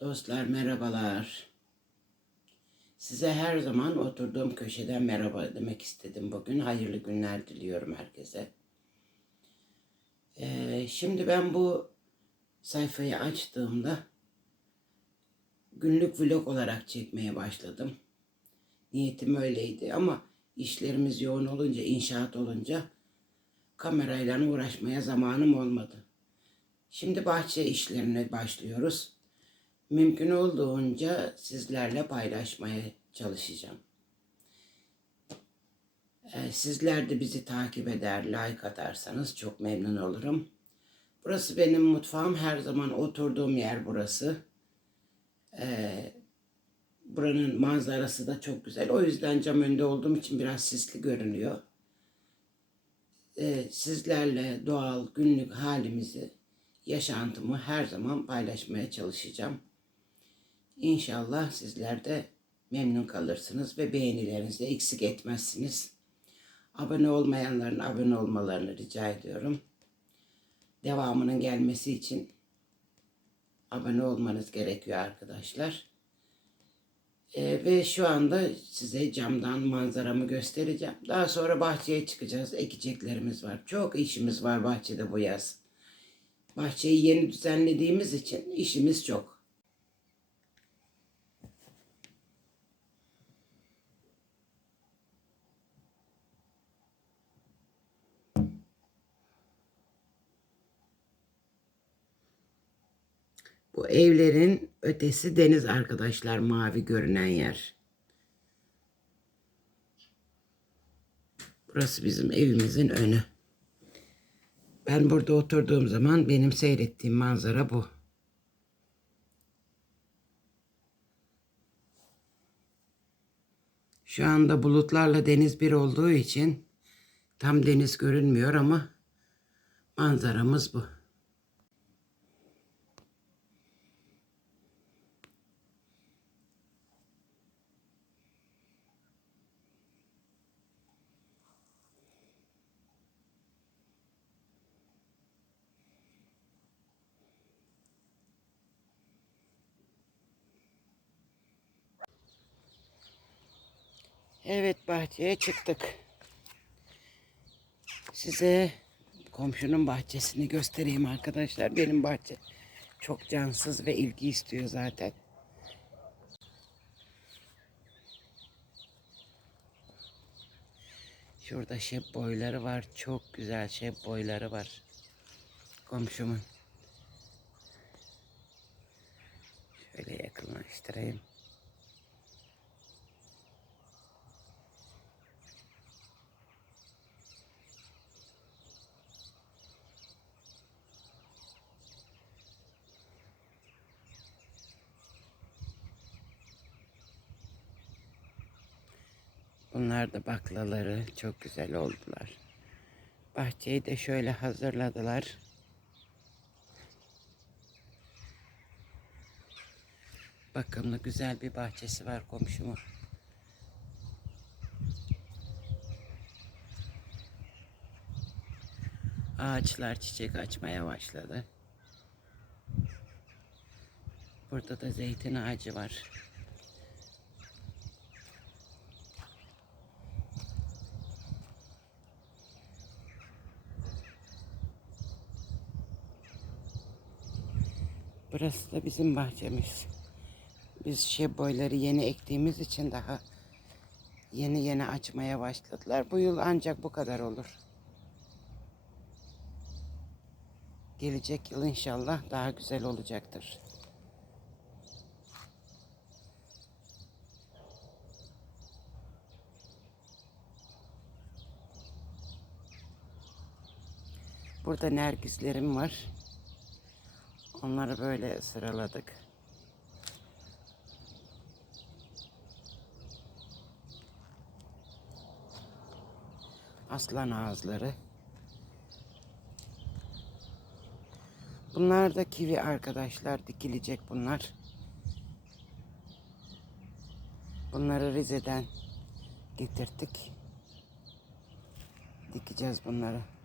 Dostlar merhabalar. Size her zaman oturduğum köşeden merhaba demek istedim bugün. Hayırlı günler diliyorum herkese. Ee, şimdi ben bu sayfayı açtığımda günlük vlog olarak çekmeye başladım. Niyetim öyleydi ama işlerimiz yoğun olunca, inşaat olunca kamerayla uğraşmaya zamanım olmadı. Şimdi bahçe işlerine başlıyoruz. Mümkün olduğunca sizlerle paylaşmaya çalışacağım. Ee, Sizler de bizi takip eder, like atarsanız çok memnun olurum. Burası benim mutfağım. Her zaman oturduğum yer burası. Ee, buranın manzarası da çok güzel. O yüzden cam önünde olduğum için biraz sisli görünüyor. Ee, sizlerle doğal günlük halimizi, yaşantımı her zaman paylaşmaya çalışacağım. İnşallah sizler de memnun kalırsınız ve beğenilerinizi eksik etmezsiniz. Abone olmayanların abone olmalarını rica ediyorum. Devamının gelmesi için abone olmanız gerekiyor arkadaşlar. Ee, ve şu anda size camdan manzaramı göstereceğim. Daha sonra bahçeye çıkacağız. Ekeceklerimiz var. Çok işimiz var bahçede bu yaz. Bahçeyi yeni düzenlediğimiz için işimiz çok. Bu evlerin ötesi deniz arkadaşlar mavi görünen yer. Burası bizim evimizin önü. Ben burada oturduğum zaman benim seyrettiğim manzara bu. Şu anda bulutlarla deniz bir olduğu için tam deniz görünmüyor ama manzaramız bu. Evet bahçeye çıktık. Size komşunun bahçesini göstereyim arkadaşlar. Benim bahçe çok cansız ve ilgi istiyor zaten. Şurada şep boyları var. Çok güzel şep boyları var. Komşumun. Şöyle yakınlaştırayım. Baklaları çok güzel oldular. Bahçeyi de şöyle hazırladılar. Bakımlı güzel bir bahçesi var komşumun. Ağaçlar çiçek açmaya başladı. Burada da zeytin ağacı var. Burası da bizim bahçemiz. Biz şeboyları yeni ektiğimiz için daha yeni yeni açmaya başladılar. Bu yıl ancak bu kadar olur. Gelecek yıl inşallah daha güzel olacaktır. Burada nergislerim var. Onları böyle sıraladık. Aslan ağızları. Bunlar da kivi arkadaşlar. Dikilecek bunlar. Bunları Rize'den getirdik. Dikeceğiz bunları.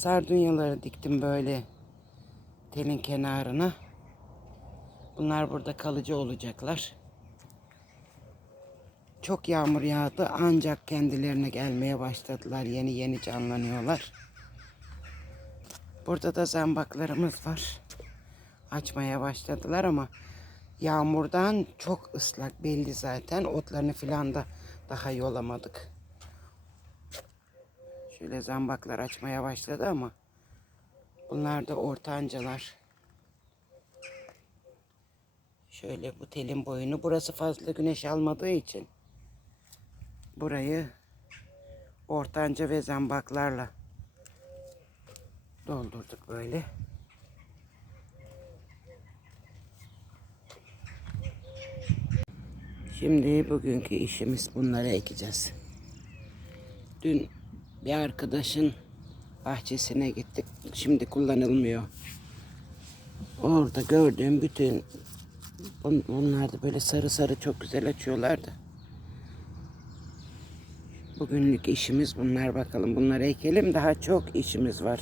Sardunyaları diktim böyle telin kenarına. Bunlar burada kalıcı olacaklar. Çok yağmur yağdı ancak kendilerine gelmeye başladılar. Yeni yeni canlanıyorlar. Burada da zambaklarımız var. Açmaya başladılar ama yağmurdan çok ıslak belli zaten. Otlarını filan da daha yolamadık. Şöyle zambaklar açmaya başladı ama bunlar da ortancalar. Şöyle bu telin boyunu. Burası fazla güneş almadığı için burayı ortanca ve zambaklarla doldurduk böyle. Şimdi bugünkü işimiz bunları ekeceğiz. Dün bir arkadaşın bahçesine gittik. Şimdi kullanılmıyor. Orada gördüğüm bütün bun- bunlar da böyle sarı sarı çok güzel açıyorlardı. Bugünlük işimiz bunlar bakalım. Bunları ekelim. Daha çok işimiz var.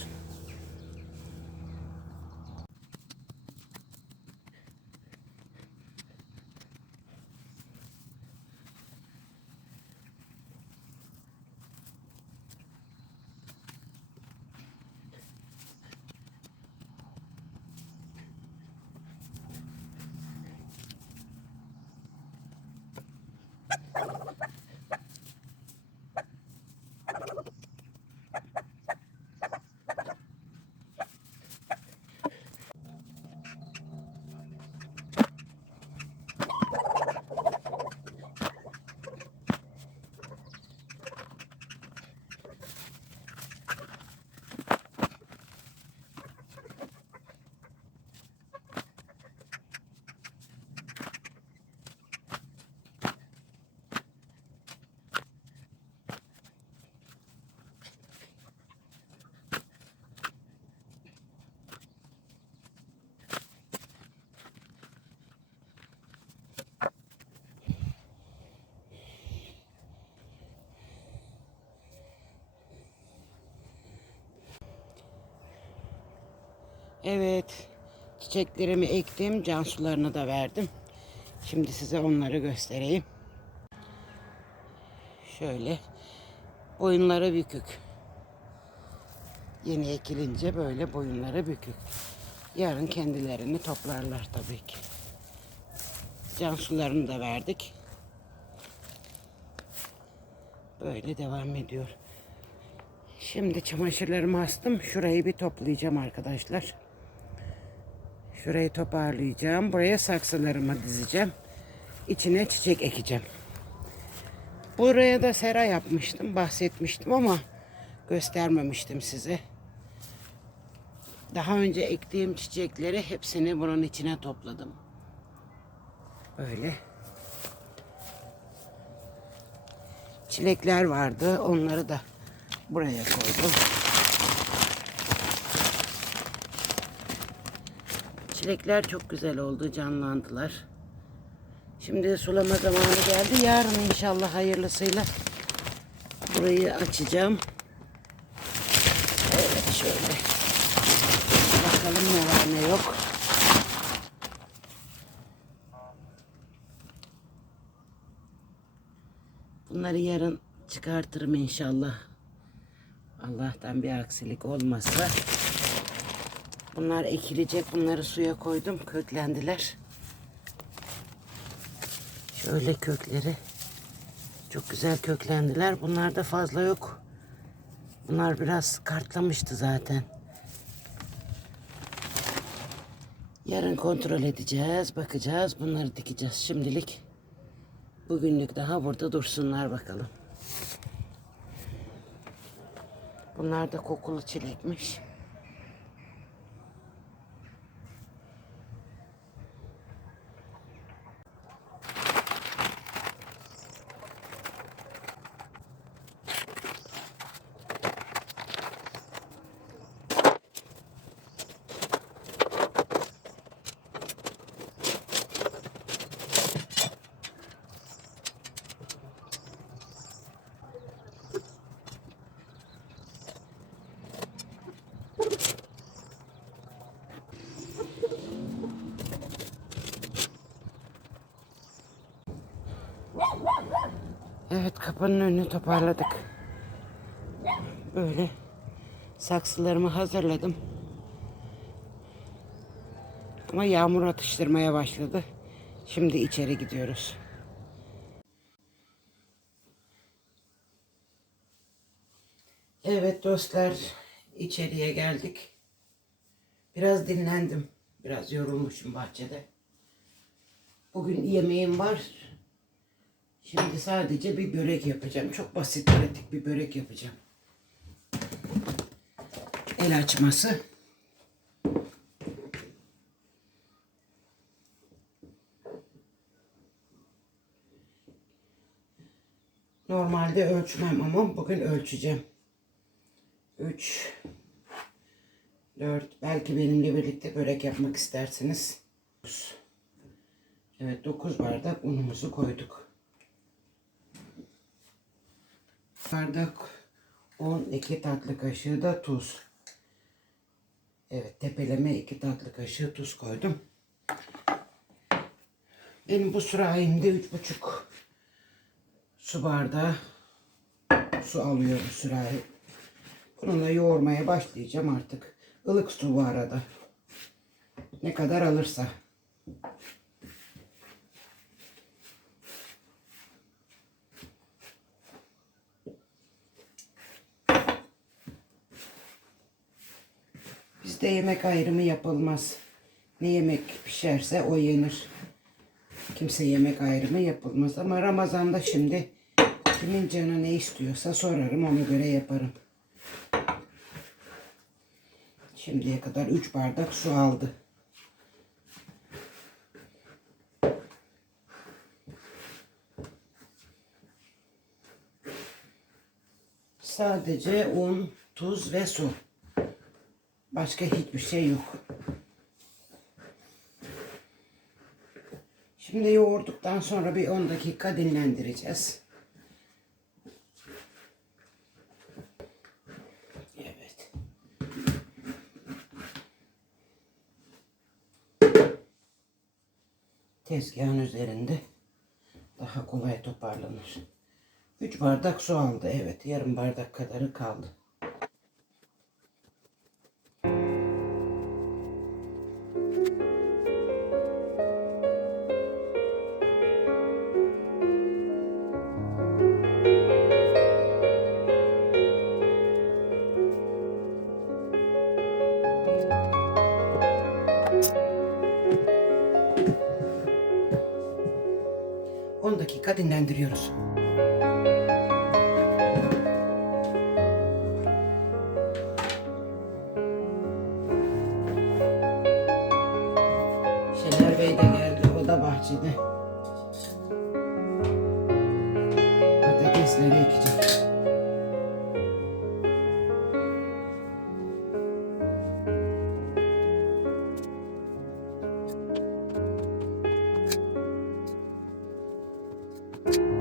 Evet. Çiçeklerimi ektim. Can sularını da verdim. Şimdi size onları göstereyim. Şöyle. Boyunları bükük. Yeni ekilince böyle boyunları bükük. Yarın kendilerini toplarlar tabii ki. Can sularını da verdik. Böyle devam ediyor. Şimdi çamaşırlarımı astım. Şurayı bir toplayacağım arkadaşlar. Şurayı toparlayacağım. Buraya saksılarımı dizeceğim. İçine çiçek ekeceğim. Buraya da sera yapmıştım. Bahsetmiştim ama göstermemiştim size. Daha önce ektiğim çiçekleri hepsini bunun içine topladım. Böyle. Çilekler vardı. Onları da buraya koydum. Çilekler çok güzel oldu, canlandılar. Şimdi sulama zamanı geldi. Yarın inşallah hayırlısıyla burayı açacağım. Evet şöyle. Bakalım ne var ne yok. Bunları yarın çıkartırım inşallah. Allah'tan bir aksilik olmazsa. Bunlar ekilecek. Bunları suya koydum. Köklendiler. Şöyle kökleri. Çok güzel köklendiler. Bunlar da fazla yok. Bunlar biraz kartlamıştı zaten. Yarın kontrol edeceğiz. Bakacağız. Bunları dikeceğiz. Şimdilik bugünlük daha burada dursunlar bakalım. Bunlar da kokulu çilekmiş. Evet kapının önünü toparladık. Böyle saksılarımı hazırladım. Ama yağmur atıştırmaya başladı. Şimdi içeri gidiyoruz. Evet dostlar, içeriye geldik. Biraz dinlendim. Biraz yorulmuşum bahçede. Bugün yemeğim var. Şimdi sadece bir börek yapacağım. Çok basit, pratik bir börek yapacağım. El açması. Normalde ölçmem ama bugün ölçeceğim. 3 4 belki benimle birlikte börek yapmak istersiniz. Evet 9 bardak unumuzu koyduk. Bardak 12 tatlı kaşığı da tuz. Evet tepeleme 2 tatlı kaşığı tuz koydum. Benim bu sürahimde 3,5 su bardağı su alıyor bu sürahi. Bununla yoğurmaya başlayacağım artık. Ilık su bu arada. Ne kadar alırsa. Bizde yemek ayrımı yapılmaz. Ne yemek pişerse o yenir. Kimse yemek ayrımı yapılmaz. Ama Ramazan'da şimdi kimin canı ne istiyorsa sorarım ona göre yaparım. Şimdiye kadar 3 bardak su aldı. Sadece un, tuz ve su. Başka hiçbir şey yok. Şimdi yoğurduktan sonra bir 10 dakika dinlendireceğiz. Evet. Tezgahın üzerinde daha kolay toparlanır. 3 bardak su aldı. Evet, yarım bardak kadarı kaldı. On dakika dinlendiriyoruz. 嗯。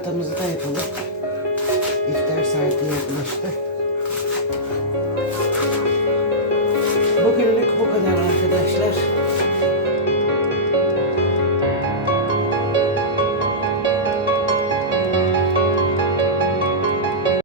salatamızı da yapalım. İftar saati yaklaştı. Bugünlük bu kadar arkadaşlar.